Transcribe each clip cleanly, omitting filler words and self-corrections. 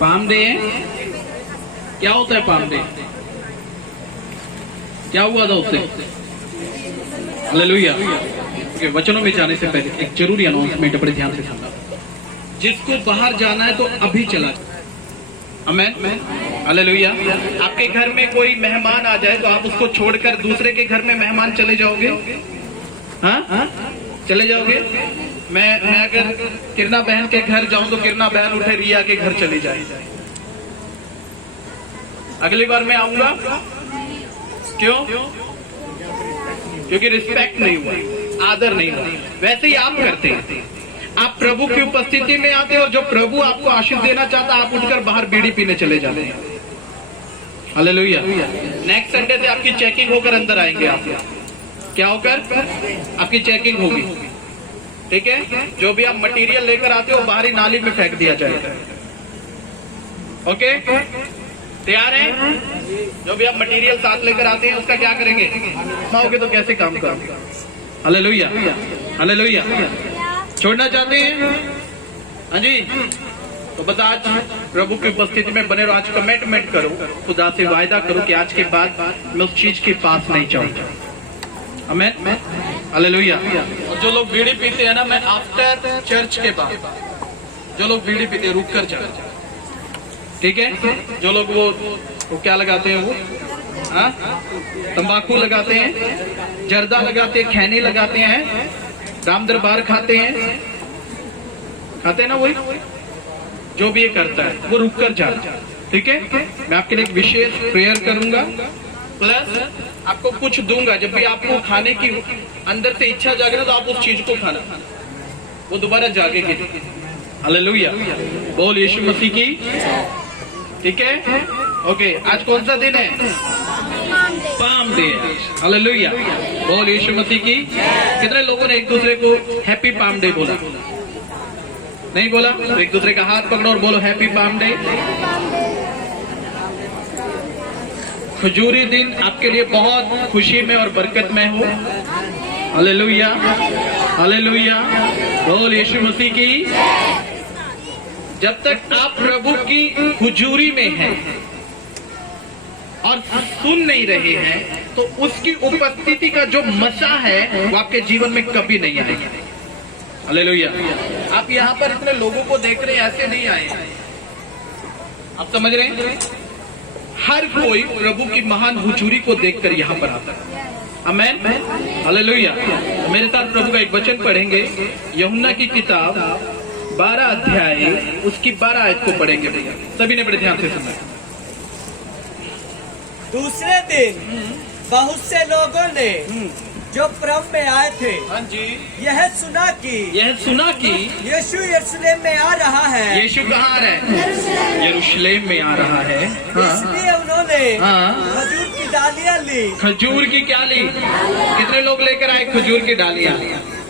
Palm day क्या होता है? पाम डे क्या हुआ था उससे? हालेलुया। वचनों में जाने से पहले एक जरूरी अनाउंसमेंट बड़े ध्यान से सुनना। जिसको बाहर जाना है तो अभी चला जाए। आमीन, हालेलुया। आपके घर में कोई मेहमान आ जाए तो आप उसको छोड़कर दूसरे के घर में मेहमान चले जाओगे? हाँ, चले जाओगे? मैं अगर किरणा बहन के घर जाऊं तो किरणा बहन उठे रिया के घर चली जाए। अगली बार मैं आऊंगा, क्यों? क्योंकि रिस्पेक्ट नहीं हुआ, आदर नहीं हुआ। वैसे ही आप करते हैं, आप प्रभु की उपस्थिति में आते हो, जो प्रभु आपको आशीष देना चाहता है आप उठकर बाहर बीड़ी पीने चले जाते हैं। हालेलुया। नेक्स्ट संडे से आपकी चेकिंग होकर अंदर आएंगे। आप क्या होकर? आपकी चेकिंग होगी, ठीक है? जो भी आप मटेरियल लेकर आते हो बाहरी नाली में फेंक दिया जाएगा। ओके, तैयार हैं? जो भी आप मटेरियल साथ लेकर आते हैं उसका क्या करेंगे? खाओगे तो कैसे काम करोगे? Hallelujah, hallelujah. छोड़ना चाहते हैं? हाँ जी, तो बता आज प्रभु की उपस्थिति में बने रहो। आज कमिटमेंट करो, खुदा से वायदा करो कि आज के बाद मैं उस चीज के पास नहीं जाऊंगा। आमीन, हालेलुया। और जो लोग बीड़ी पीते हैं ना, मैं आफ्टर चर्च के बाद जो लोग बीड़ी पीते हैं रुक कर जाओ, ठीक है? जो लोग वो क्या लगाते हैं, वो तंबाकू लगाते हैं, जर्दा लगाते हैं, खैनी लगाते हैं, राम दरबार खाते हैं ना, वही जो भी ये करता है वो रुक कर जा, ठीक है? मैं आपके लिए एक विशेष प्रेयर करूंगा, प्लस आपको कुछ दूंगा। जब भी आपको खाने की अंदर से इच्छा जागे ना तो आप उस चीज को खाना, वो दोबारा जागेगी। हालेलुया, बोल यीशु मसीह की, ठीक है? ओके, आज कौन सा दिन है? Palm day. हालेलुया, बोल यीशु मसीह की। कितने लोगों ने एक दूसरे को हैप्पी पाम डे बोला? नहीं बोला? तो एक दूसरे का हाथ पकड़ो और बोलो हैप्पी पाम डे। खजूरी दिन आपके लिए बहुत खुशी में और बरकत में हो। हालेलुया, हालेलुया, बोल यीशु मसीह की। जब तक आप प्रभु की हुजूरी में हैं और सुन नहीं रहे हैं तो उसकी उपस्थिति का जो मजा है वो आपके जीवन में कभी नहीं आएगा। हालेलुया। आप यहाँ पर इतने लोगों को देख रहे हैं, ऐसे नहीं आए, आप समझ रहे हैं? हर कोई प्रभु की महान हुजूरी को देखकर यहाँ पर आता है। आमीन, हालेलुया। मेरे साथ प्रभु का एक वचन पढ़ेंगे, यूहन्ना की किताब 12 अध्याय उसकी 12 आयत को पढ़ेंगे। सभी ने बड़े ध्यान से सुना। दूसरे दिन बहुत से लोगों ने जो प्रभु में आए थे, हाँ जी, यह सुना कि यीशु यरूशलेम में आ रहा है। यीशु कहाँ आ रहा है? यरूशलेम में आ रहा है। इसलिए उन्होंने खजूर की डालियां ली। खजूर की क्या ली? कितने लोग लेकर आए खजूर की डालियां?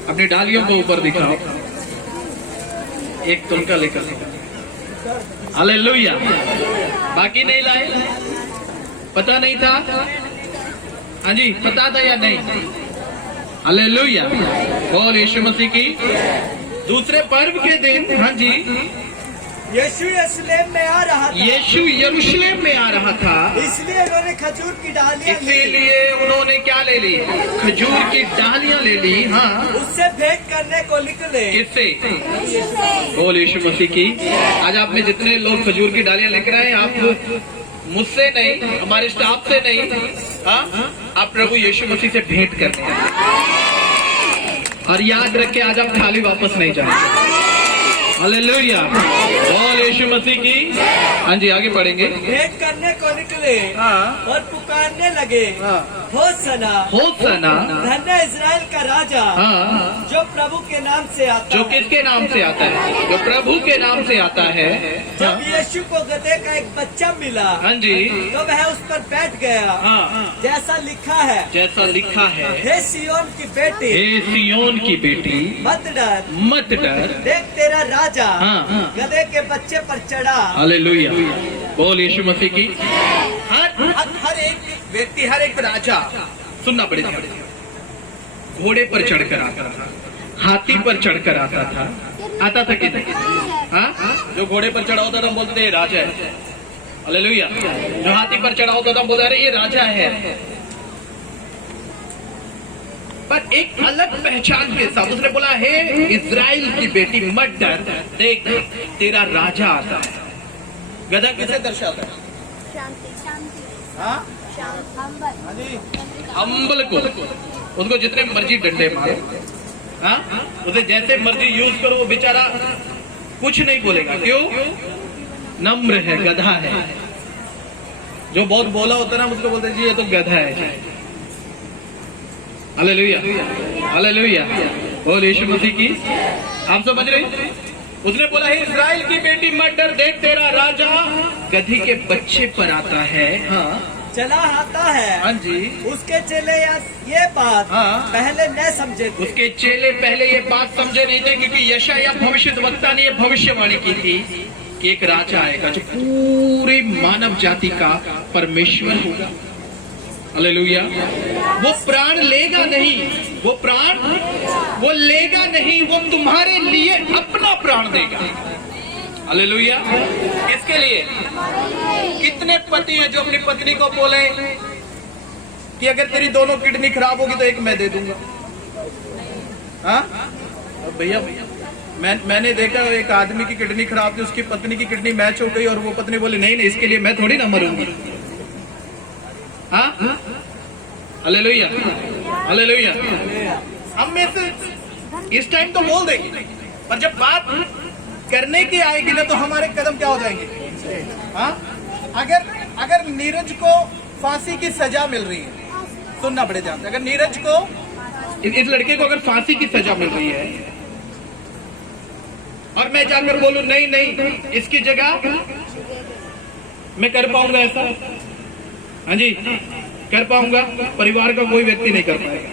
अपनी डालियों को ऊपर दिखाओ, एक तुमका लेकर। हालेलुया। बाकी नहीं लाए? पता नहीं था? हाँ जी, पता था या नहीं? हालेलुया, बोल यीशु मसीह की। दूसरे पर्व के दिन, हाँ जी, यीशु यरूशलेम में आ रहा था। यीशु यरूशलेम में आ रहा था, इसलिए उन्होंने खजूर की डालियां ली। इसीलिए उन्होंने क्या ले ली? खजूर की डालियां ले ली। हाँ, उससे भेंट करने को निकले। किससे? बोल यीशु मसीह की। आज आप में जितने लोग खजूर की डालियां लेकर आए, आप मुझसे नहीं, हमारे स्टाफ से नहीं, हाँ, आप प्रभु यीशु मसीह से भेंट करते हैं। और याद रखें, आज आप खाली वापस नहीं जाएंगे। हालेलुया, बोल यीशु मसीह की। हाँ जी, आगे पढ़ेंगे। भेंट करने को निकले, हाँ, और पुकारने लगे, होसना, होसना, धन्य इज़राइल का राजा, हाँ, जो प्रभु के नाम से आता जो है। किसके नाम से आता है? जो प्रभु के नाम से आता है। जब यीशु को गधे का एक बच्चा मिला, हाँ जी, तो वह उस पर बैठ गया। हाँ, जैसा लिखा है, जैसा लिखा है, हे सियोन की बेटी, हे सियोन की बेटी, मत डर, मत डर, देख तेरा राजा हाँ, गधे के बच्चे पर चढ़ा। हालेलुया, बोल यीशु मसीह की। हर एक व्यक्ति, हर एक राजा, सुनना पड़ेगा, घोड़े पर चढ़कर आता था, हाथी पर चढ़कर आता था, आता था कि नहीं? हाँ, जो घोड़े पर चढ़ा होता था हम बोलते थे ये राजा है। हालेलुया। जो हाथी पर चढ़ा होता था हम बोलते अरे ये राजा है। पर एक अलग पहचान के साथ उसने बोला हे इज़राइल की बेटी मत डर, देख तेरा राजा आता है। गधा किसे दर्शाता है? शांति शांति हाँ हाँ जी अम्बल को। उसको जितने मर्जी डंडे मारो, हाँ, उसे जैसे मर्जी यूज करो, वो बेचारा कुछ नहीं बोलेगा। क्यों? नम्र है, गधा है। जो बहुत बोला होता है ना उसको बोलते हैं जी ये तो गधा है। हालेलुया, हालेलुया, बोल यीशु मसीह की। आप समझ रहे? उसने बोला हे इज़राइल की बेटी मत डर, देख तेरा राजा गधी के बच्चे पर आता है। हाँ चला आता है। हाँ जी। उसके चेले ये बात हाँ। पहले न समझे थे। उसके चेले पहले ये बात समझे नहीं थे, क्योंकि यशायाह भविष्यद्वक्ता ने ये भविष्यवाणी की थी कि एक राजा आएगा जो पूरी मानव जाति का परमेश्वर होगा। हालेलुया। वो प्राण लेगा नहीं, वो प्राण वो लेगा नहीं, वो तुम्हारे लिए अपना प्राण देगा। हालेलुया। किसके लिए? कितने पति हैं जो अपनी पत्नी को बोले कि अगर तेरी दोनों किडनी खराब होगी तो एक मैं दे दूंगा। हाँ भैया, मैंने देखा एक आदमी की किडनी खराब थी, उसकी पत्नी की किडनी मैच हो गई और वो पत्नी बोली नहीं नहीं इसके लिए मैं थोड़ी ना मरूंगी। हाँ हालेलुया, हालेलुया। हम में से इस टाइम तो बोल देंगे, पर जब बात करने की आएगी ना तो हमारे कदम क्या हो जाएंगे? हाँ, अगर नीरज को फांसी की सजा मिल रही है, सुनना पड़े ध्यान से, अगर नीरज को इस लड़के को अगर फांसी की सजा मिल रही है और मैं जाकर बोलूं नहीं नहीं इसकी जगह मैं कर पाऊंगा ऐसा? हाँ जी, कर पाऊंगा? परिवार का कोई व्यक्ति नहीं कर पाएगा।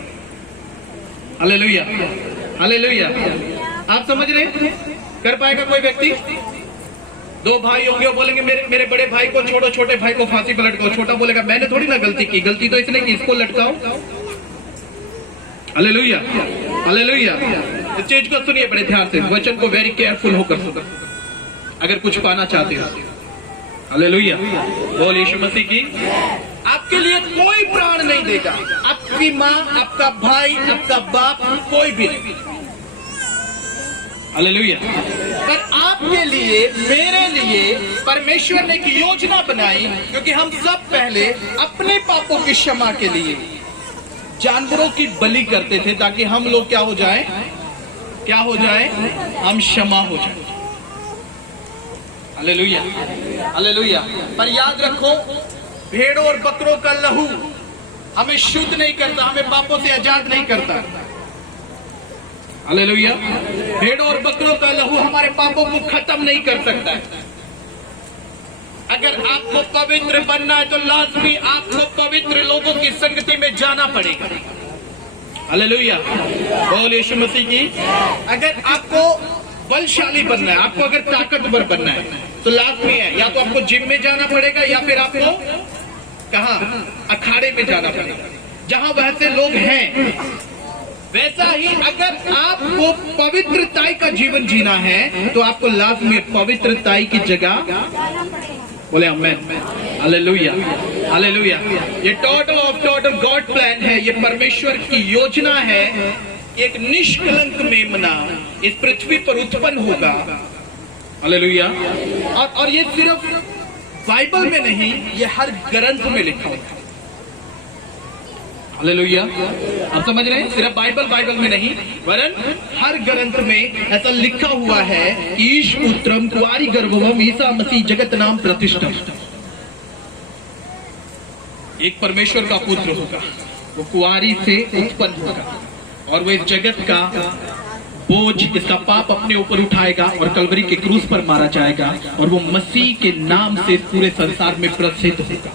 Hallelujah, hallelujah. आप समझ रहे हैं? कर पाएगा कोई व्यक्ति? दो भाई होंगे, वो बोलेंगे मेरे बड़े भाई को छोड़ो, छोटे भाई को फांसी पर लटकाओ। छोटा बोलेगा मैंने थोड़ी ना गलती की, गलती तो इसने की, इसको लटकाओ। Hallelujah, hallelujah. इस चीज को सुनिए बड़े ध्यान से, वचन को वेरी केयरफुल होकर सुनो अगर कुछ पाना चाहते हो। हालेलुया, बोल यीशु मसीह की। आपके लिए कोई प्राण नहीं देगा, आपकी माँ, आपका भाई, आपका बाप, कोई भी नहीं। हालेलुया। पर आपके लिए, मेरे लिए परमेश्वर ने एक योजना बनाई, क्योंकि हम सब पहले अपने पापों की क्षमा के लिए जानवरों की बलि करते थे, ताकि हम लोग क्या हो जाए? क्या हो जाए? हम क्षमा हो जाए। Hallelujah, hallelujah. पर याद रखो, भेड़ों और बकरों का लहू हमें शुद्ध नहीं करता, हमें पापों से आजाद नहीं करता। हालेलुया। भेड़ों और बकरों का लहू हमारे पापों को खत्म नहीं कर सकता है। अगर आपको पवित्र बनना है तो लाजमी आपको पवित्र लोगों की संगति में जाना पड़ेगा। हालेलुया, बोल यीशु मसीह की। अगर आपको बलशाली बनना है, आपको अगर ताकतवर बनना है तो लाजमी है या तो आपको जिम में जाना पड़ेगा या फिर आपको कहाँ? अखाड़े में जाना पड़ेगा, जहां वैसे लोग हैं। वैसा ही अगर आपको पवित्रताई का जीवन जीना है तो आपको लाजमी पवित्रताई की जगह बोले आमेन, हालेलुया, हालेलुया। ये total of total God plan है, ये परमेश्वर की योजना है। एक निष्कलंक मेमना इस पृथ्वी पर उत्पन्न होगा। हालेलुया। और ये सिर्फ बाइबल में नहीं, ये हर ग्रंथ में लिखा हुआ है। हालेलुया। आप समझ रहे हैं? सिर्फ बाइबल में नहीं, वरन हर ग्रंथ में ऐसा लिखा हुआ है, ईश पुत्रम कुआरी गर्भवम ईसा मसीह जगत नाम प्रतिष्ठम। एक परमेश्वर का पुत्र होगा, वो कुआरी से उत्पन्न होगा और वो इस जगत का बोझ, इसका पाप अपने ऊपर उठाएगा और कलवरी के क्रूस पर मारा जाएगा और वो मसीह के नाम से पूरे संसार में प्रसिद्ध होगा।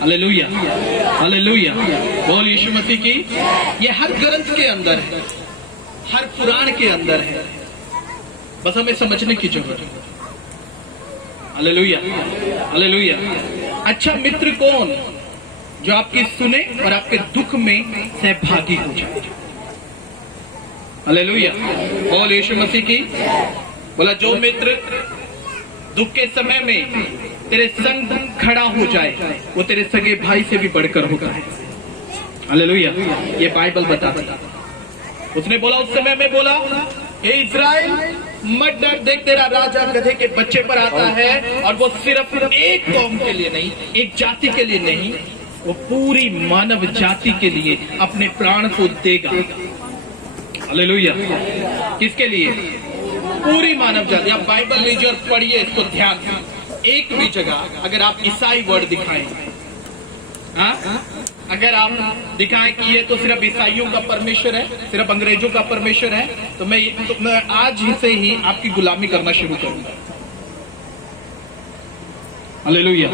Hallelujah, hallelujah. बोल यीशु मसीह की। ये हर ग्रंथ के अंदर है, हर पुराण के अंदर है, बस हमें समझने की जरूरत है। Hallelujah, hallelujah. अच्छा मित्र कौन? जो आपकी सुने और आपके दुख में सहभागी हो जाए। हालेलुया। बोल यीशु मसीह की। बोला जो मित्र दुख के समय में तेरे संग खड़ा हो जाए वो तेरे सगे भाई से भी बढ़कर होता है। हालेलुया। ये बाइबल बताता है। उसने बोला उस समय में बोला, हे इस्राएल मत डर, देख तेरा राजा गधे के बच्चे पर आता है और वो सिर्फ एक कौम के लिए नहीं, एक जाति के लिए नहीं, वो पूरी मानव जाति के लिए अपने प्राण को देगा। हालेलुया। किसके लिए? पूरी मानव जाति। आप बाइबल लीजिए और पढ़िए इसको ध्यान से। एक भी जगह अगर आप ईसाई वर्ड दिखाएं, अगर आप दिखाएं कि ये तो सिर्फ ईसाइयों का परमेश्वर है, सिर्फ अंग्रेजों का परमेश्वर है, तो मैं आज ही से ही आपकी गुलामी करना शुरू करूंगा। हालेलुया।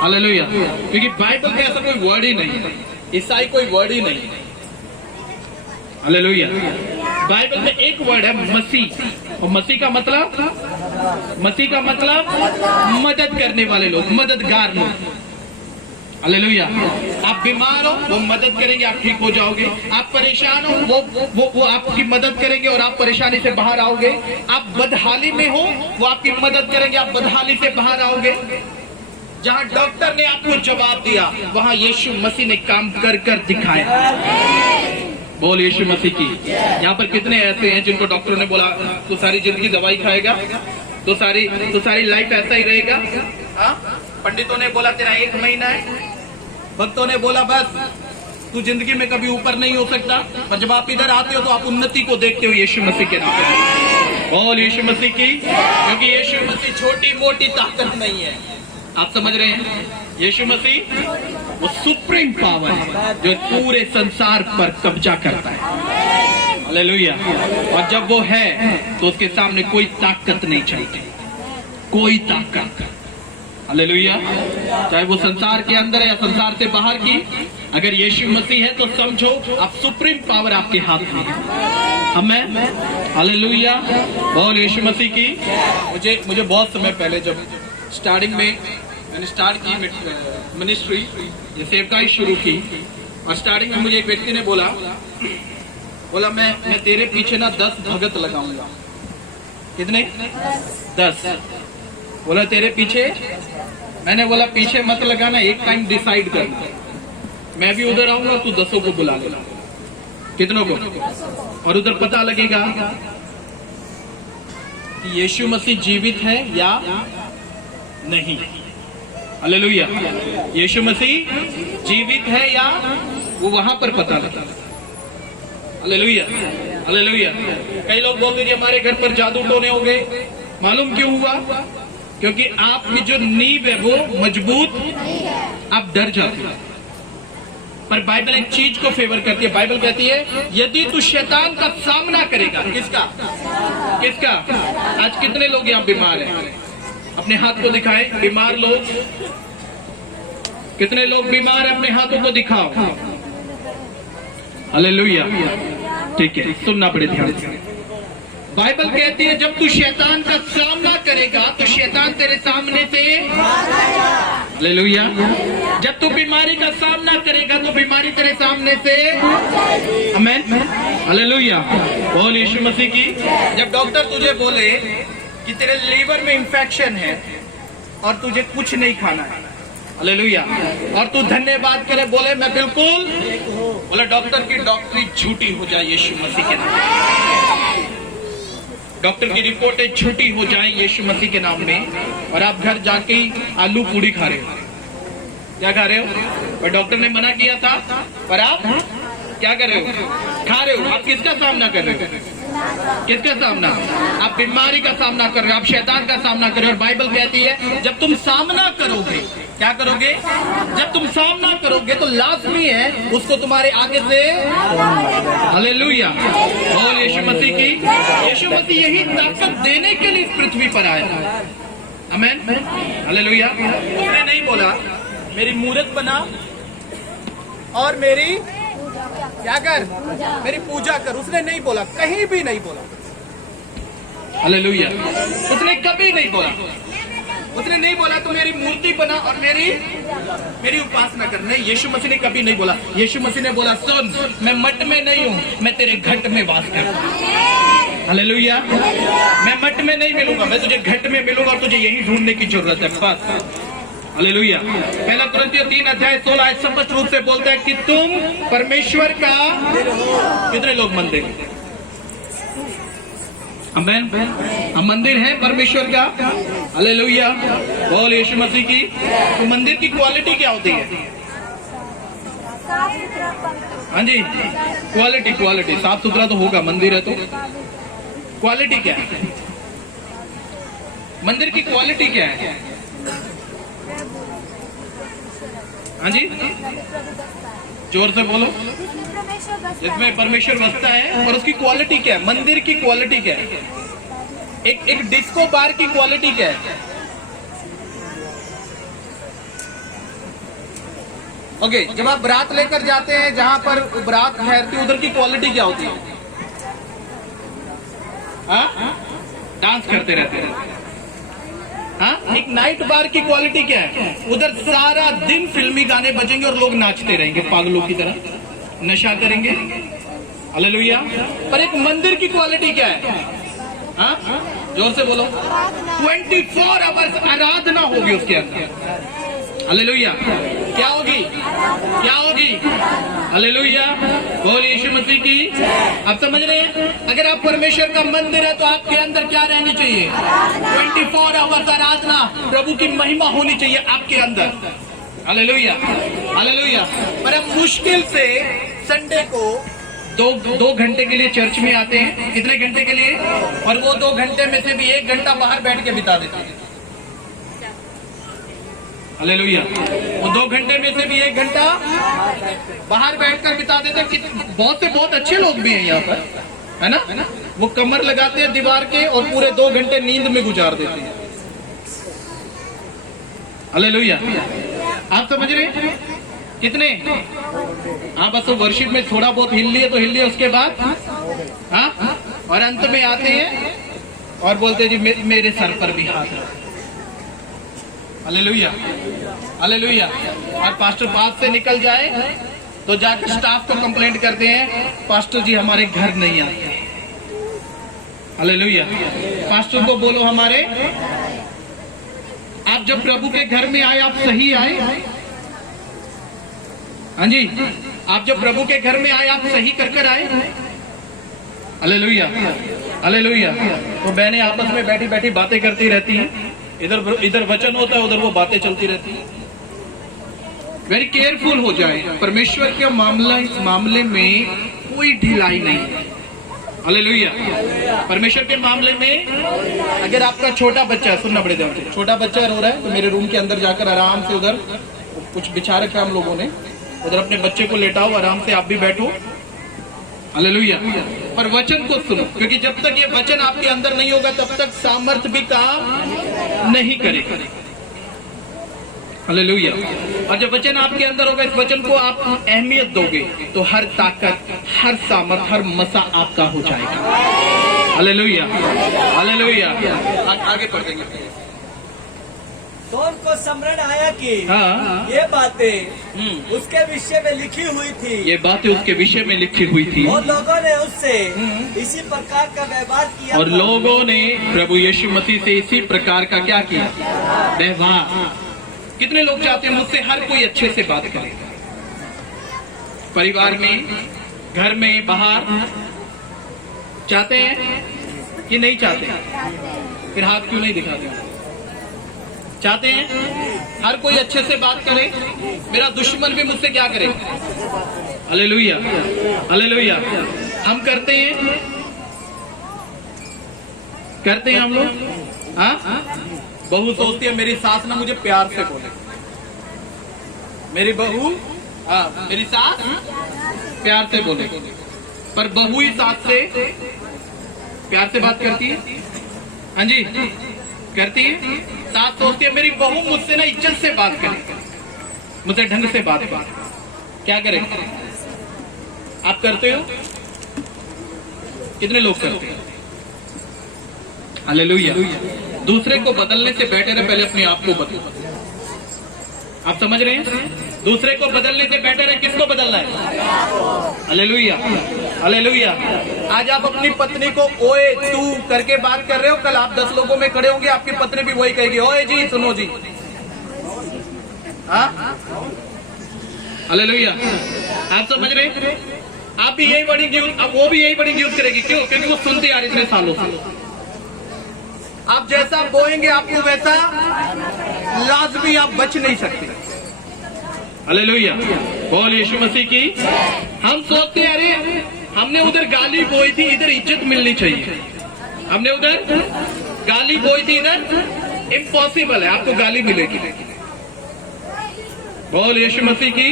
हालेलुया। क्योंकि बाइबल में ऐसा कोई वर्ड ही नहीं है, ईसाई कोई वर्ड ही नहीं है। हालेलुया। बाइबल में एक वर्ड है मसीह, और मसीह का मतलब मदद करने वाले लोग, मददगार लोग। हालेलुया। आप बीमार हो वो मदद करेंगे, आप ठीक हो जाओगे। आप परेशान हो वो आपकी मदद करेंगे और आप परेशानी से बाहर आओगे। आप बदहाली में हो वो आपकी मदद करेंगे, आप बदहाली से बाहर आओगे। जहां डॉक्टर ने आपको जवाब दिया वहां यीशु मसीह ने काम कर कर दिखाया। बोल यीशु मसीह की। यहाँ पर कितने ऐसे हैं जिनको डॉक्टरों ने बोला तू सारी जिंदगी दवाई खाएगा, तो सारी लाइफ ऐसा ही रहेगा। पंडितों ने बोला तेरा 1 महीना है, भक्तों ने बोला बस तू जिंदगी में कभी ऊपर नहीं हो सकता। पर जब आप इधर आते हो तो आप उन्नति को देखते हो यीशु मसीह के नाम। बोल यीशु मसीह की। क्योंकि यीशु मसीह छोटी मोटी ताकत नहीं है, आप समझ रहे हैं। यीशु मसीह वो सुप्रीम पावर है जो पूरे संसार पर कब्जा करता है। हालेलुया। और जब वो है तो उसके सामने कोई ताकत नहीं चलती, कोई ताकत। हालेलुया। चाहे वो संसार के अंदर है या संसार से बाहर की, अगर यीशु मसीह है तो समझो आप सुप्रीम पावर आपके हाथ में है। हमें हालेलुया। बोल यीशु मसीह की। मुझे बहुत समय पहले जब स्टार्टिंग में मैंने स्टार्ट की मिनिस्ट्री, ये सेवकाई शुरू की, और स्टार्टिंग में मुझे एक व्यक्ति ने बोला मैं तेरे पीछे ना 10 भगत लगाऊंगा। कितने? 10। बोला तेरे पीछे। मैंने बोला पीछे मत लगाना, एक टाइम डिसाइड करना, मैं भी उधर आऊंगा, तू 10 को बुला लेना। कितनों को? और उधर पता लगेगा कि यीशु मसीह जीवित है या नहीं। हालेलुया। यीशु मसीह जीवित है या, वो वहां पर पता लगा। हालेलुया। हालेलुया। कई लोग बोलते हैं हमारे घर पर जादू टोने हो गए। मालूम क्यों हुआ? क्योंकि आपकी जो नींव है वो मजबूत, आप डर जाते हो। पर बाइबल एक चीज को फेवर करती है। बाइबल कहती है यदि तू शैतान का सामना करेगा। किसका? आज कितने लोग यहाँ बीमार हैं? अपने हाथ को दिखाए। बीमार लोग कितने लोग बीमार हैं? अपने हाथों को दिखाओ। हालेलुया। ठीक है, सुनना पड़े ध्यान से। बाइबल कहती है जब तू शैतान का सामना करेगा तो शैतान तेरे सामने से, हालेलुया। जब तू बीमारी का सामना करेगा तो बीमारी तेरे सामने से, आमीन, हालेलुया। बोल यीशु मसीह की। जब डॉक्टर तुझे बोले कि तेरे लीवर में इंफेक्शन है और तुझे कुछ नहीं खाना है, हालेलुया, और तू धन्यवाद करे, बोले मैं बिल्कुल, बोला डॉक्टर की डॉक्टरी झूठी हो जाए यीशु मसीह के नाम। डॉक्टर की रिपोर्टें झूठी हो जाए यीशु मसीह के नाम में, और आप घर जाके आलू पूड़ी खा रहे हो। क्या खा रहे हो? और डॉक्टर ने मना किया था, पर आप क्या कर रहे हो? खा रहे हो। आप किसका सामना कर रहे हो? किसका सामना? आप बीमारी का सामना कर रहे हो, आप शैतान का सामना कर रहे हो। और बाइबल कहती है जब तुम सामना करोगे, क्या करोगे? जब तुम सामना करोगे तो लाजमी है उसको तुम्हारे आगे से, हालेलुया। बोल यीशु मसीह की। यीशु मसीह यही ताकत देने के लिए इस पृथ्वी पर आया। आमीन, हालेलुया। उसने नहीं बोला मेरी मूर्त बना और मेरी क्या कर, मेरी पूजा कर। उसने नहीं बोला, कहीं भी नहीं बोला। हालेलुया। उसने कभी नहीं बोला। उसने नहीं बोला तो मेरी मूर्ति बना और मेरी उपासना कर। नहीं, यीशु मसीह ने कभी नहीं बोला। यीशु मसीह ने बोला, सुन, मैं मठ में नहीं हूँ, मैं तेरे घट में वास करता हूँ। हालेलुया। मैं मठ में नहीं मिलूंगा, मैं तुझे घट में मिलूंगा और तुझे यही ढूंढने की जरूरत है, बस। हालेलुया। पहला कुरिन्थियों 3:16 स्पष्ट रूप से बोलता है कि तुम परमेश्वर का कितने लोग मंदिर हैं? आमीन। हम मंदिर है परमेश्वर का। हालेलुया। बोल यीशु मसीह की। तो मंदिर की क्वालिटी क्या होती है? साफ सुथरा पवित्र। हाँ जी, क्वालिटी साफ सुथरा तो होगा, मंदिर है तो क्वालिटी क्या है? मंदिर की क्वालिटी क्या है? हाँ जी, जोर से बोलो। जिसमें परमेश्वर बसता है। और उसकी क्वालिटी क्या है? मंदिर की क्वालिटी क्या है? एक डिस्को बार की क्वालिटी क्या है? ओके, जब आप बारात लेकर जाते हैं, जहां पर बारात ठहरती है, उधर की क्वालिटी क्या होती है? हाँ, डांस करते रहते हैं। हाँ, एक नाइट बार की क्वालिटी क्या है? उधर सारा दिन फिल्मी गाने बजेंगे और लोग नाचते रहेंगे पागलों की तरह, नशा करेंगे। हालेलुया। पर एक मंदिर की क्वालिटी क्या है? हाँ, जोर से बोलो। 24 आवर्स आराधना होगी उसके अंदर। हालेलुया। क्या होगी? क्या होगी? हालेलुया। बोल यीशु मसीह की। आप समझ रहे हैं? अगर आप परमेश्वर का मंदिर है तो आपके अंदर क्या रहनी चाहिए? 24 आवर्स आराधना, प्रभु की महिमा होनी चाहिए आपके अंदर। हालेलुया। हालेलुया। पर अब मुश्किल से संडे को दो घंटे के लिए चर्च में आते हैं। कितने घंटे के लिए? और वो 2 घंटे में से भी 1 घंटा बाहर बैठ के बिता देते हैं। हालेलुया। वो 2 घंटे में से भी 1 घंटा बाहर बैठकर बिता देते हैं। बहुत अच्छे लोग भी हैं यहाँ पर, है ना? वो कमर लगाते हैं दीवार के और पूरे 2 घंटे नींद में गुजार देते हैं। हालेलुया। आप समझ रहे हैं? कितने? हाँ, बस वो वर्शिप में थोड़ा बहुत हिल लिए तो हिल लिए, उसके बाद हाँ, और अंत में आते हैं और बोलते हैं जी मेरे सर पर भी हाथ रखो। हालेलुया। हालेलुया। और पास्टर पास से निकल जाए तो जाकर स्टाफ को कंप्लेंट करते हैं, पास्टर जी हमारे घर नहीं आते। हालेलुया। पास्टर को बोलो हमारे, आप जब प्रभु के घर में आए आप सही आए? हाँ जी, आप जब प्रभु के घर में आए आप सही कर आए? हालेलुया। हालेलुया। तो बहनें आपस में बैठी बैठी बातें करती रहती हैं। इधर वचन होता है, उधर वो बातें चलती रहती हैं। वेरी केयरफुल हो जाए। परमेश्वर के मामले में कोई ढिलाई नहीं। हालेलुया। परमेश्वर के मामले में अगर आपका छोटा बच्चा, सुनना बड़े ध्यान से, छोटा बच्चा रो रहा है तो मेरे रूम के अंदर जाकर आराम से, उधर कुछ बिछा रखा हम लोगों ने, उधर अपने बच्चे को लेटाओ, आराम से आप भी बैठो। हालेलुया। पर वचन को सुनो, क्योंकि जब तक ये वचन आपके अंदर नहीं होगा तब तक सामर्थ भी काम नहीं करेगा। हालेलुया। और जब वचन आपके अंदर होगा, इस वचन को आप अहमियत दोगे तो हर ताकत, हर सामर्थ, हर मसा आपका हो जाएगा। हालेलुया। हालेलुया। आगे पढ़ देंगे। तो उनको स्मरण आया कि हाँ, ये बातें उसके विषय में लिखी हुई थी। ये बातें उसके विषय में लिखी हुई थी और लोगों ने उससे इसी प्रकार का व्यवहार किया। और लोगों ने प्रभु यीशु मसीह से इसी प्रकार का क्या किया? व्यवहार। कितने लोग चाहते हैं मुझसे हर कोई अच्छे से बात करे? परिवार में, घर में, बाहर चाहते हैं कि नहीं चाहते? फिर हाथ क्यों नहीं दिखाते? चाहते हैं हर कोई अच्छे से बात करे, मेरा दुश्मन भी मुझसे क्या करे? हालेलुया। हालेलुया। हम करते हैं हम लोग। हाँ, बहू सोचती है मेरी सास ना मुझे प्यार से बोले। मेरी बहू, हाँ, मेरी सास प्यार से बोले, पर बहू ही सास से प्यार से बात करती है। हाँ जी, करती है। सास सोचती है मेरी बहू मुझसे ना इज्जत से बात करे, मुझसे ढंग से बात करे। क्या करे? आप करते हो? कितने लोग करते हैं? हालेलुया। दूसरे को बदलने से बेटर है पहले अपने आप को बदलो। आप समझ रहे हैं? दूसरे को बदलने से बेटर है किसको बदलना है? Hallelujah, hallelujah. आज आप अपनी पत्नी को ओए तू करके बात कर रहे हो, कल आप 10 लोगों में खड़े होंगे, आपकी पत्नी भी वही कहेगी, ओए जी सुनो जी। हाँ, हालेलुया। आप समझ रहे हैं? आप भी यही वर्डिंग यूज, अब वो भी यही वर्डिंग यूज करेगी। क्यों? क्योंकि वो सुनती आ रही इतने सालों से। आप जैसा बोएंगे आपको वैसा लाजमी, आप बच नहीं सकते। हालेलुया, बोल यीशु मसीह की। हम सोचते हैं अरे हमने उधर गाली बोई थी, इधर इज्जत मिलनी चाहिए। हमने उधर गाली बोई थी, इधर इम्पॉसिबल है आपको गाली मिलेगी। बोल यीशु मसीह की।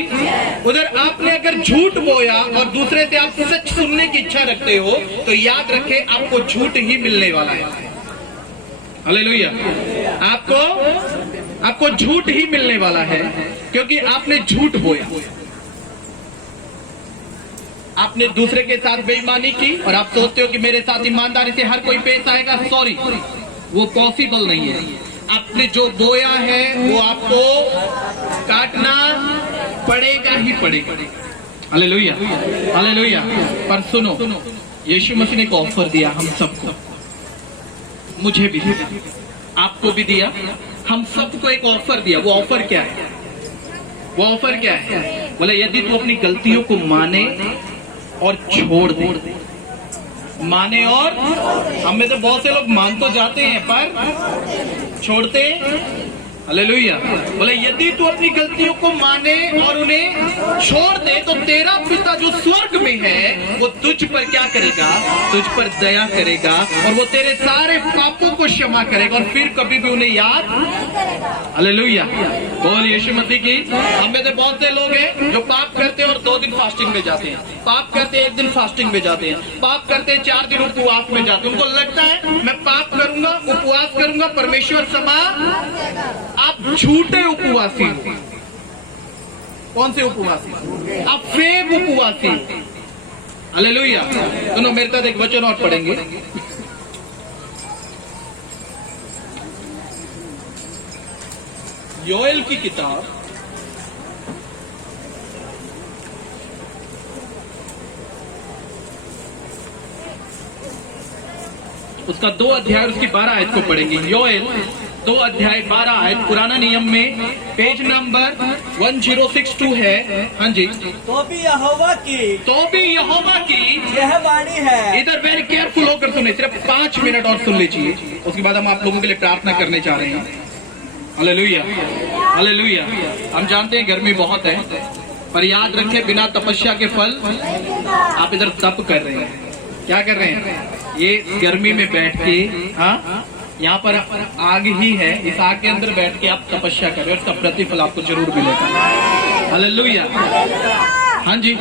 उधर आपने अगर झूठ बोया और दूसरे से आप सच सुनने की इच्छा रखते हो तो याद रखें आपको झूठ ही मिलने वाला है। हालेलुया, आपको झूठ ही मिलने वाला है क्योंकि आपने झूठ बोया। आपने दूसरे के साथ बेईमानी की और आप सोचते हो कि मेरे साथ ईमानदारी से हर कोई पेश आएगा। सॉरी, वो पॉसिबल नहीं है। आपने जो बोया है वो आपको काटना पड़ेगा ही पड़ेगा। Hallelujah, hallelujah. पर सुनो, यीशु मसीह ने एक ऑफर दिया हम सबको, मुझे भी दिया, आपको भी दिया, हम सबको एक ऑफर दिया। वो ऑफर क्या है? वो ऑफर क्या है? बोले यदि तू अपनी गलतियों को माने और छोड़ दे। माने और, हम में से बहुत से लोग मान तो जाते हैं पर छोड़ते। हालेलुया। बोले यदि तू अपनी गलतियों को माने और उन्हें छोड़ दे तो तेरा पिता जो स्वर्ग में है वो तुझ पर क्या करेगा? तुझ पर दया करेगा और वो तेरे सारे पापों को क्षमा करेगा और फिर कभी भी उन्हें याद। हालेलुया, बोल यीशु मसीह की। हम में से बहुत से लोग हैं जो पाप करते हैं और 2 दिन फास्टिंग में जाते हैं, पाप करते हैं 1 दिन फास्टिंग में जाते हैं, पाप करते हैं 4 दिन उपवास में जाते हैं। उनको लगता है मैं पाप करूंगा, उपवास करूंगा, परमेश्वर समा। आप झूठे उपवासी हो। कौन से उपवासी? आप फेक उपवासी। हालेलुया। सुनो मेरे साथ एक वचन और पढ़ेंगे। योएल की किताब उसका 2 अध्याय उसकी 12 आयत को पढ़ेंगे। योएल 2 अध्याय 12 आयत, पुराना नियम में पेज नंबर 1062 है। हाँ जी। तो भी यहोवा की यह वाणी है। इधर वेरी केयरफुल होकर सुने, सिर्फ 5 मिनट और सुन लीजिए, उसके बाद हम आप लोगों के लिए प्रार्थना करने जा रहे हैं। Hallelujah, hallelujah. हम जानते हैं गर्मी बहुत है, पर याद रखें बिना तपस्या के फल। आप इधर तप कर रहे हैं, क्या कर रहे हैं? ये गर्मी में बैठ के, हाँ, यहाँ पर आग ही है, इस आग के अंदर बैठ के आप तपस्या करें और उसका प्रतिफल आपको जरूर मिलेगा। हालेलुया, हाँ जी।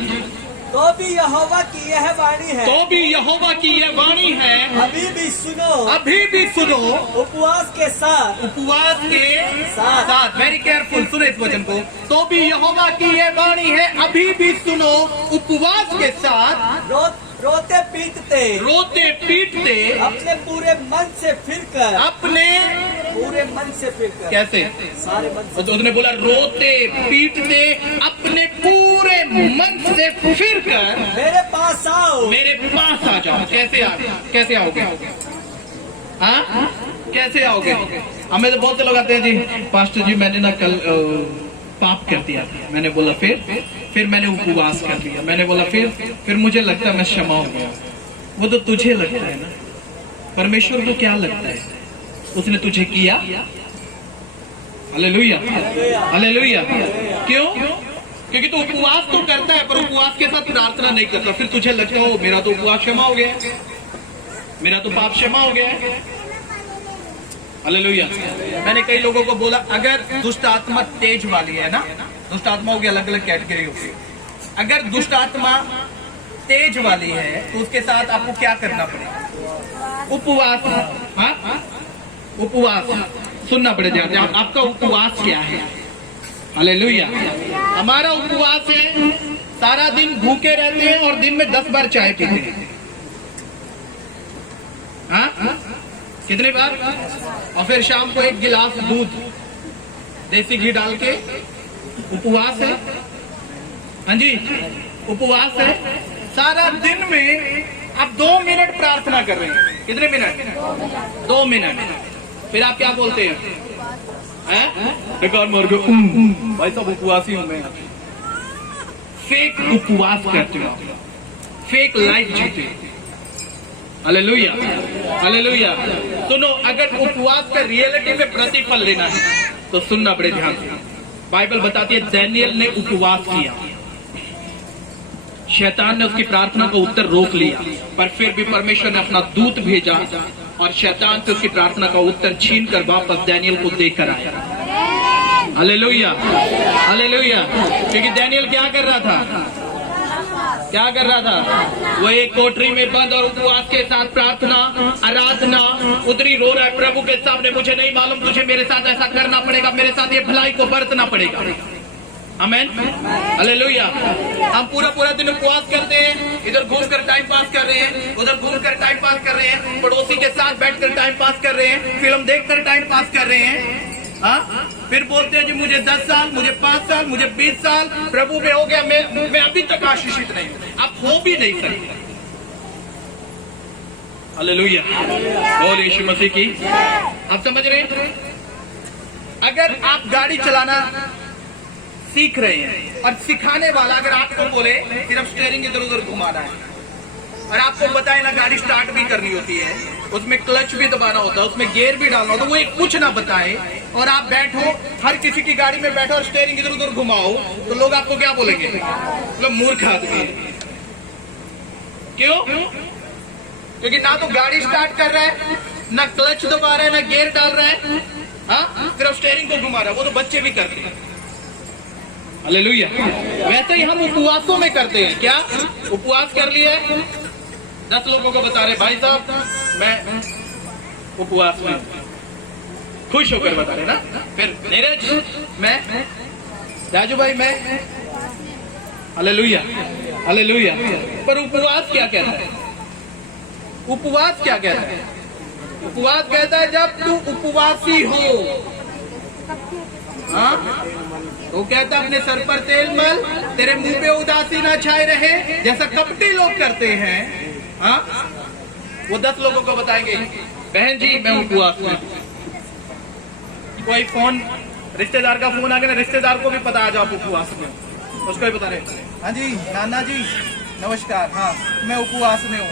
तो भी यहोवा की यह वाणी है। तो भी यहोवा की यह वाणी है। अभी भी सुनो, अभी भी सुनो, उपवास के साथ, उपवास के साथ। वेरी केयरफुल सुने इस वचन को। तो भी यहोवा की यह वाणी है, अभी भी सुनो, उपवास के साथ, रोते पीटते अपने पूरे मन से फिरकर, अपने पूरे मन से फिरकर। कैसे? सारे मन से। तो उसने बोला रोते पीटते अपने पूरे मन से फिरकर मेरे पास आओ, मेरे पास आ जाओ। कैसे आओगे? हाँ, कैसे आओगे? हमें तो बहुत से लोग आते हैं जी, पास्टर जी मैंने ना कल पाप कर दिया। मैंने बोला फिर मैंने उपवास कर लिया। मैंने बोला फिर मुझे लगता है मैं क्षमा हो गया। वो तो तुझे लगता है ना, परमेश्वर को क्या लगता है? उसने तुझे किया। Hallelujah, hallelujah. क्यों? क्योंकि तू उपवास तो करता है पर उपवास के साथ प्रार्थना नहीं करता। फिर तुझे लगता है मेरा तो उपवास क्षमा हो गया, मेरा तो पाप क्षमा हो गया है। हालेलुया। मैंने कई लोगों को बोला अगर दुष्ट आत्मा तेज वाली है ना, दुष्ट आत्माओं की अलग अलग कैटेगरी होती है। अगर दुष्ट आत्मा तेज वाली है तो उसके साथ आपको क्या करना पड़ेगा? उपवास। हाँ, उपवास सुनना पड़ेगा। आपका उपवास क्या है? हालेलुया। हमारा उपवास है सारा दिन भूखे रहते हैं और दिन में 10 बार चाय पीते हैं। हाँ, कितने बार? और फिर शाम को 1 गिलास दूध देसी घी डाल के। उपवास है, हाँ जी, उपवास है। सारा दिन में आप 2 मिनट प्रार्थना कर रहे हैं। कितने मिनट? 2 मिनट। फिर आप क्या बोलते हैं? एक और मर गए, भाई साहब उपवासी हूं मैं। फेक उपवास करते हो, फेक लाइफ जीते। Hallelujah, hallelujah. सुनो, अगर उपवास का रियलिटी में प्रतिफल लेना है तो सुनना बड़े ध्यान से। बाइबल बताती है दानियल ने उपवास किया, शैतान ने उसकी प्रार्थना का उत्तर रोक लिया, पर फिर भी परमेश्वर ने अपना दूत भेजा और शैतान से उसकी प्रार्थना का उत्तर छीन कर वापस दानियल को देकर आया। Hallelujah, hallelujah. क्योंकि दानियल क्या कर रहा था? क्या कर रहा था? वो एक कोठरी में बंद और उपवास के साथ प्रार्थना, आराधना, उतरी रो रहा है प्रभु के सामने, मुझे नहीं मालूम, तुझे मेरे साथ ऐसा करना पड़ेगा, मेरे साथ ये भलाई को बरतना पड़ेगा। आमेन, हालेलुया। हम पूरा दिन उपवास करते हैं, इधर घूम कर टाइम पास कर रहे हैं, उधर घूम कर टाइम पास कर रहे हैं, पड़ोसी के साथ बैठकर टाइम पास कर रहे हैं, फिल्म देखकर टाइम पास कर रहे हैं। हाँ, फिर बोलते हैं जी मुझे 10 साल, मुझे 5 साल, मुझे 20 साल प्रभु में हो गया, मैं अभी तक आशीषित नहीं हूं। आप हो भी नहीं सकते। हालेलुया, बोल यीशु मसीह की। आप समझ रहे हैं? अगर आप गाड़ी चलाना सीख रहे हैं और सिखाने वाला अगर आपको बोले सिर्फ स्टीयरिंग इधर उधर घुमाना है और आपको बताए ना गाड़ी स्टार्ट भी करनी होती है, उसमें क्लच भी दबाना होता है, उसमें गियर भी डालना होता है, वो एक कुछ ना बताए और आप बैठो, हर किसी की गाड़ी में बैठो और स्टीयरिंग इधर उधर घुमाओ, तो लोग आपको क्या बोलेंगे? मतलब मूर्ख आदमी है। क्यों? क्योंकि ना तो गाड़ी स्टार्ट कर रहा है, ना क्लच दबा रहा है, ना गियर डाल रहा है, हाँ, सिर्फ स्टीयरिंग को घुमा रहा है। वो तो बच्चे भी करते हैं। हालेलुया। वैसे ही हम उपवासों में करते हैं। क्या उपवास कर लिया? 10 लोगों को बता रहे भाई साहब मैं उपवास में, खुश होकर बता रहे ना। फिर नीरज मैं, राजू भाई मैं। Hallelujah, hallelujah. पर उपवास क्या कहता है? उपवास क्या कहता है? उपवास कहता है जब तू उपवासी हो, हाँ, वो कहता अपने सर पर तेल मल, तेरे मुंह पे उदासी ना छाए रहे, जैसा कपटी लोग करते हैं। हाँ, वो 10 लोगों को बताएंगे बहन जी मैं उपवास में। कोई फोन, रिश्तेदार का फोन आ गया ना, रिश्तेदार को भी पता आ जाओ उपवास में, उसको भी बता रहे हाँ जी नाना जी नमस्कार, हाँ मैं उपवास में हूँ।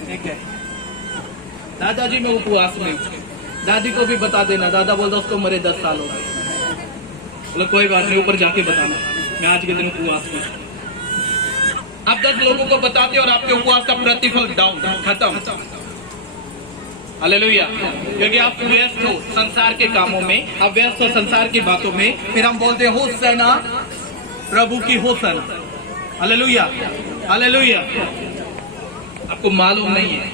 ठीक है दादाजी मैं उपवास में हूँ। दादी को भी बता देना, दादा बोलता उसको मरे 10 साल हो गए। बोलो कोई बात नहीं, ऊपर जाके बताना मैं आज के दिन उपवास में। आप 10 लोगों को बताते और आपके उपवास का प्रतिफल डाउन, खत्म। हालेलुया। क्योंकि आप व्यस्त हो संसार के कामों में, आप व्यस्त हो संसार की बातों में, फिर हम बोलते हो सेना प्रभु की हो सेना। Hallelujah, hallelujah. आपको मालूम नहीं है,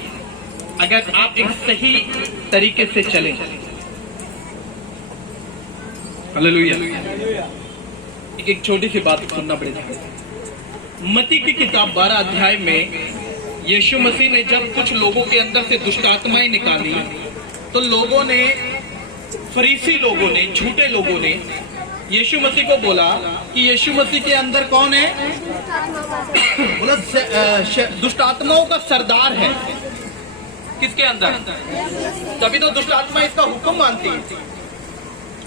अगर आप एक सही तरीके से चलें, हालेलुया। एक छोटी सी बात सुनना पड़ेगा। मत्ती की किताब 12 अध्याय में यीशु मसीह ने जब कुछ लोगों के अंदर से दुष्ट आत्माएं निकाली, तो लोगों ने, फरीसी लोगों ने, झूठे लोगों ने यीशु मसीह को बोला कि यीशु मसीह के अंदर कौन है? बोला दुष्ट आत्माओं का सरदार है। किसके अंदर? तभी तो दुष्ट आत्मा इसका हुक्म मानती है।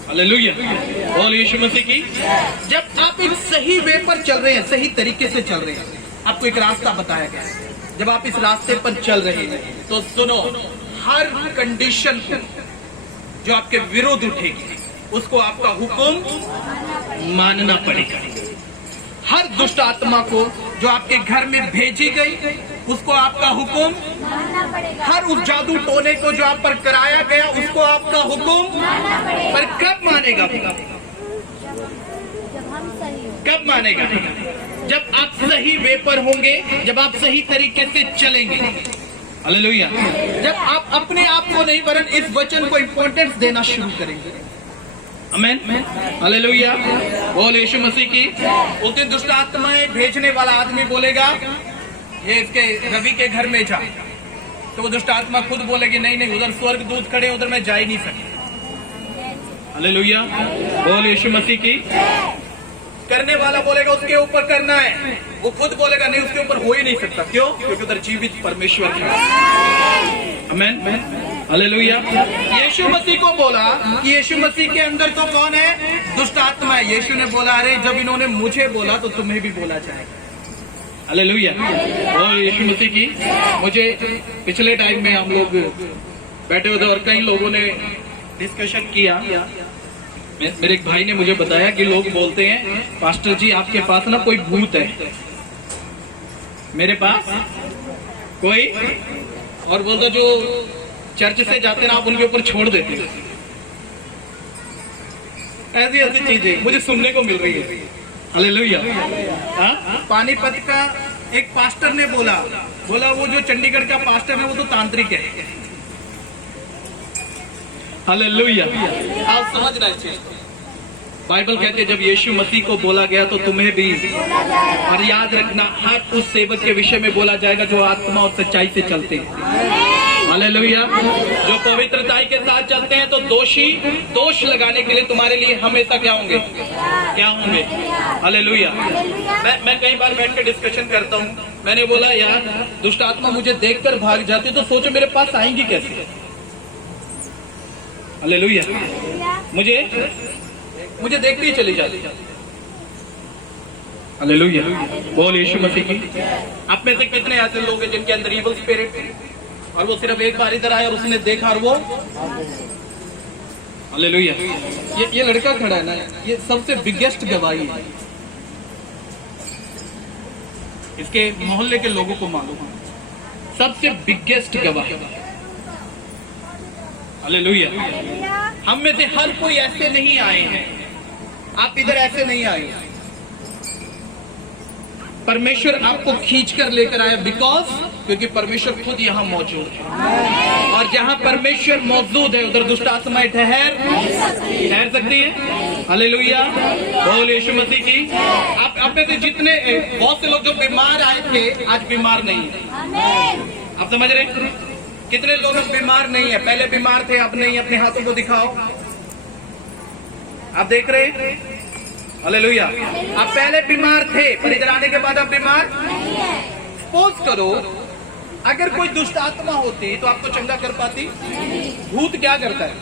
हालेलुया, बोल यीशु मसीह की। जब आप एक सही वे पर चल रहे हैं, सही तरीके से चल रहे हैं, आपको एक रास्ता बताया गया है, जब आप इस रास्ते पर चल रहे हैं तो सुनो, हर कंडीशन को जो आपके विरोध उठेगी उसको आपका हुक्म मानना पड़ेगा। हर दुष्ट आत्मा को जो आपके घर में भेजी गई उसको आपका हुक्म मानना पड़ेगा। हर उस जादू टोने को जो आप पर कराया गया उसको आपका हुक्म मानना पड़ेगा। पर कब मानेगा? जब हम सही हो। कब मानेगा? जब आप सही वे पर होंगे, जब आप सही तरीके से चलेंगे। हालेलुया। जब आप अपने आप को नहीं वरन इस वचन को इंपॉर्टेंस देना शुरू करेंगे। आमेन, हालेलुया, बोल यीशु मसीह की। उस दिन दुष्ट आत्माएं भेजने वाला आदमी बोलेगा ये इसके रवि के घर में जा, तो वो दुष्ट आत्मा खुद बोलेगी नहीं नहीं, उधर स्वर्ग दूत खड़े, उधर मैं जा ही नहीं सकता। हालेलुया, बोल यीशु मसीह की। करने वाला बोलेगा उसके ऊपर करना है, वो खुद बोलेगा नहीं उसके ऊपर हो ही नहीं सकता। क्यों? क्योंकि उधर जीवित परमेश्वर है। आमीन, हालेलुया। यीशु मसीह को बोला कि यीशु मसीह के अंदर तो कौन है? दुष्ट आत्मा है। यीशु ने बोला अरे जब इन्होंने मुझे बोला तो तुम्हें भी बोला जाएगा। हालेलुया, बोल यीशु मसीह की। मुझे पिछले टाइम में हम लोग बैठे हुए थे और कई लोगों ने डिस्कशन किया। मेरे एक भाई ने मुझे बताया कि लोग बोलते हैं पास्टर जी आपके पास ना कोई भूत है, मेरे पास कोई, और बोलते जो चर्च से जाते ना आप उनके ऊपर छोड़ देते। ऐसी ऐसी चीजें मुझे सुनने को मिल रही है। हालेलुया। पानीपत का एक पास्टर ने बोला वो जो चंडीगढ़ का पास्टर है वो तो तांत्रिक है। हालेलुया, आप समझना इस चीज को। बाइबल कहते हैं जब यीशु मसीह को बोला गया तो तुम्हें भी, और याद रखना हर उस सेवक के विषय में बोला जाएगा जो आत्मा और सच्चाई से चलते हैं। हालेलुया, जो पवित्रताई के साथ चलते हैं तो दोष लगाने के लिए तुम्हारे लिए हमेशा क्या होंगे? हालेलुया। मैं कई बार बैठ के डिस्कशन करता हूँ। मैंने बोला यार दुष्ट आत्मा मुझे देखकर भाग जाती तो सोचो मेरे पास आएंगी कैसे? हालेलुया, मुझे देखती ही चली जाती। हालेलुया, बोल यीशु मसीह की। आप में से कितने ऐसे लोग हैं जिनके अंदर इविल स्पिरिट है और वो सिर्फ एक बार इधर आया और उसने देखा और वो, हालेलुया। ये लड़का खड़ा है ना, ये सबसे बिगेस्ट गवाही है। इसके मोहल्ले के लोगों को मालूम है, सबसे बिगेस्ट गवाही। हालेलुया। हम में से हर कोई ऐसे नहीं आए हैं, आप इधर ऐसे नहीं आए। परमेश्वर आपको खींच कर लेकर आया क्योंकि परमेश्वर खुद यहाँ मौजूद है, और जहाँ परमेश्वर मौजूद है उधर दुष्ट आत्माएं ठहर सकती है। हालेलुया, बोल यीशु मसीह की। आप में से जितने बहुत से लोग जो बीमार आए थे आज बीमार नहीं है। आप समझ रहे हैं? कितने लोग बीमार नहीं है, पहले बीमार थे अब नहीं। अपने हाथों को दिखाओ, आप देख रहे हैं? हालेलुया। आप पहले बीमार थे पर इधर आने के बाद आप बीमार नहीं है। सपोज करो अगर कोई दुष्ट आत्मा होती तो आपको चंगा कर पाती? भूत क्या करता है?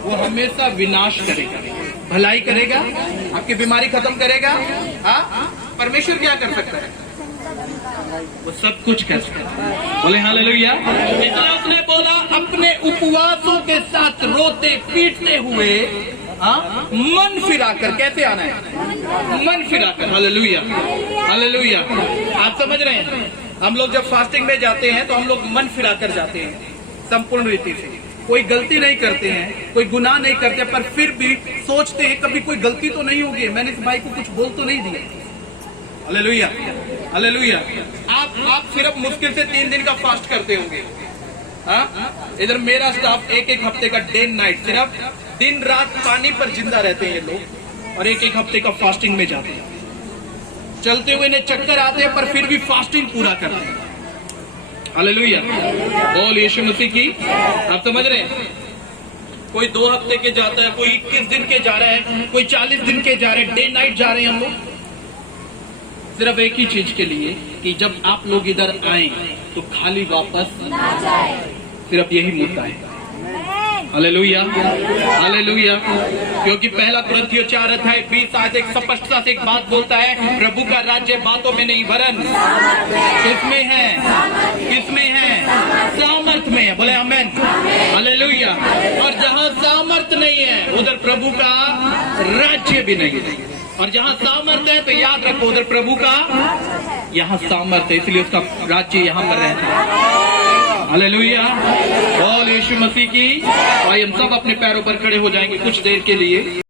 वो हमेशा विनाश करेगा, भलाई करेगा, आपकी बीमारी खत्म करेगा। हाँ, परमेश्वर क्या कर सकता है? वो सब कुछ कर सकता है। बोले हालेलुया। इसलिए उसने बोला अपने उपवासों के साथ रोते पीटते हुए मन फिराकर। कैसे आना है? मन फिराकर। Hallelujah, hallelujah. आप समझ रहे हैं? हम लोग जब फास्टिंग में जाते हैं तो हम लोग मन फिराकर जाते हैं, संपूर्ण रीति से। कोई गलती नहीं करते हैं, कोई गुनाह नहीं करते, पर फिर भी सोचते हैं कभी कोई गलती तो नहीं होगी, मैंने इस भाई को कुछ बोल तो नहीं दिया। Hallelujah, hallelujah. आप सिर्फ मुश्किल से 3 दिन का फास्ट करते होंगे। हाँ, इधर मेरा स्टाफ एक हफ्ते का डे नाइट सिर्फ दिन रात पानी पर जिंदा रहते हैं ये लोग, और एक हफ्ते का फास्टिंग में जाते हैं। चलते हुए इन्हें चक्कर आते हैं पर फिर भी फास्टिंग पूरा करते हैं। हालेलुया, बोल यीशु मसीह की। आप समझ रहे हैं? कोई 2 हफ्ते के जाता है, कोई 21 दिन के जा रहा है, कोई 40 दिन के जा रहे हैं, डे नाइट जा रहे हैं हम लोग, सिर्फ एक ही चीज के लिए कि जब आप लोग इधर आए तो खाली वापस ना जाए। सिर्फ यही मुद्दा है। Hallelujah, hallelujah. क्योंकि पहला कुरिन्थियों 4:20 एक स्पष्टता से एक बात बोलता है, प्रभु का राज्य बातों में नहीं वरन किसमें है? किसमें है? सामर्थ में है। बोले आमेन, हालेलुया। और जहाँ सामर्थ नहीं है उधर प्रभु का राज्य भी नहीं है, और जहाँ सामर्थ है तो याद रखो उधर प्रभु का यहाँ सामर्थ है, इसलिए उसका राज्य यहाँ पर रहता है। हालेलुया, बोल यीशु मसीह की। भाई हम सब अपने पैरों पर खड़े हो जाएंगे कुछ देर के लिए।